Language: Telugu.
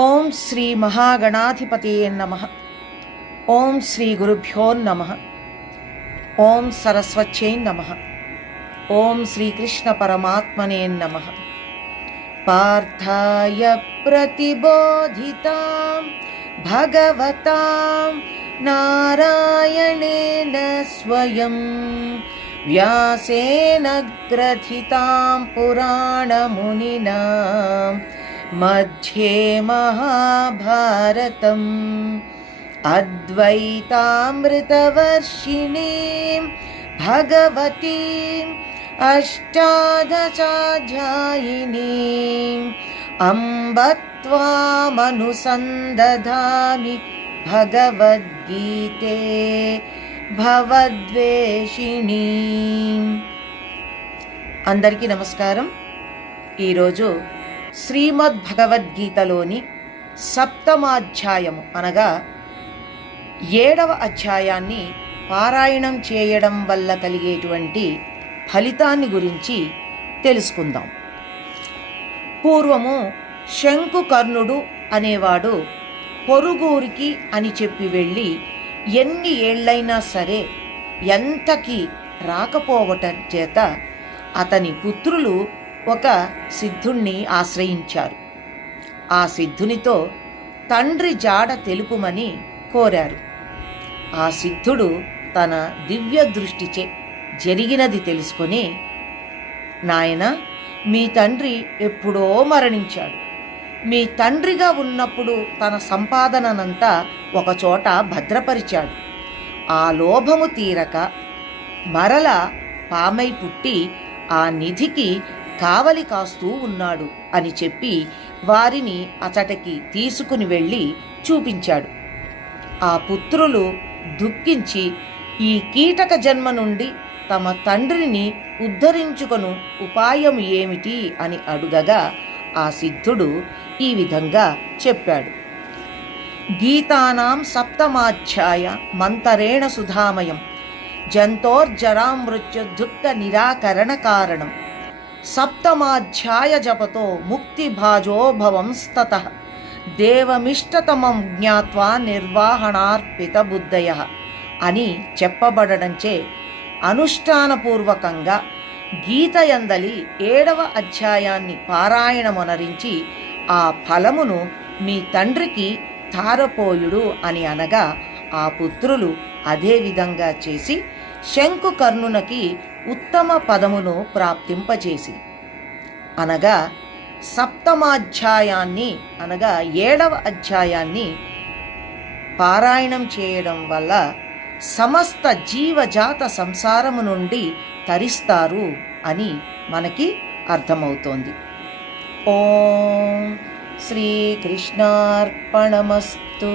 ఓం శ్రీ మహాగణాధిపతయే నమ ఓం శ్రీ గురుభ్యో నమ ఓం సరస్వత్యై నమ ఓం శ్రీకృష్ణ పరమాత్మనే నమ పార్థాయ ప్రతిబోధితాం భగవతాం నారాయణేన స్వయం వ్యాసేన గ్రథితాం పురాణమునినా मध्ये महाभारतम् अद्वैतामृतवर्षिणीं भगवतीम् अष्टादशाध्यायिनीम् अम्ब त्वामनुसन्दधामि भगवद्गीते భవద్వేషిణి అందరికీ నమస్కారం ఈరోజు శ్రీమద్ భగవద్గీతలోని సప్తమాధ్యాయము అనగా ఏడవ అధ్యాయాన్ని పారాయణం చేయడం వల్ల కలిగేటువంటి ఫలితాన్ని గురించి తెలుసుకుందాం. పూర్వము శంకుకర్ణుడు అనేవాడు పొరుగురికి అని చెప్పి వెళ్ళి ఎన్ని ఏళ్ళైనా సరే ఎంతకి రాకపోవటం చేత అతని పుత్రులు ఒక సిద్ధుణ్ణి ఆశ్రయించారు. ఆ సిద్ధునితో తండ్రి జాడ తెలుపుమని కోరారు. ఆ సిద్ధుడు తన దివ్య దృష్టిచే జరిగినది తెలుసుకొని నాయన మీ తండ్రి ఎప్పుడో మరణించాడు. మీ తండ్రిగా ఉన్నప్పుడు తన సంపాదననంతా ఒకచోట భద్రపరిచాడు. ఆ లోభము తీరక మరల పామై పుట్టి ఆ నిధికి కావలి కాస్తూ ఉన్నాడు అని చెప్పి వారిని అతటికి తీసుకుని వెళ్ళి చూపించాడు. ఆ పుత్రులు దుఃఖించి ఈ కీటక జన్మ నుండి తమ తండ్రిని ఉద్ధరించుకొను ఉపాయం ఏమిటి అని అడుగగా ఆ సిద్ధుడు ఈ విధంగా చెప్పాడు. గీతానాం సప్తమాధ్యాయ మంతరేణ సుధామయం జంతోర్జరామృత్యు దుఃఖ నిరాకరణ కారణం. సప్తమాధ్యాయ జపతో ముక్తిభాజోభవం స్తత. దేవమిష్టతమం జ్ఞాత్వా నిర్వాహణార్పిత బుద్ధయ అని చెప్పబడడంచే అనుష్ఠానపూర్వకంగా గీతయందలి ఏడవ అధ్యాయాన్ని పారాయణమొనరించి ఆ ఫలమును మీ తండ్రికి తారపోయుడు అని అనగా ఆ పుత్రులు అదే విధంగా చేసి శంకుకర్ణునకి ఉత్తమ పదమును ప్రాప్తింపచేసి అనగా సప్తమాధ్యాయాన్ని అనగా ఏడవ అధ్యాయాన్ని పారాయణం చేయడం వల్ల సమస్త జీవజాత సంసారము నుండి తరిస్తారు అని మనకి అర్థమవుతోంది. ఓం శ్రీకృష్ణార్పణమస్తు.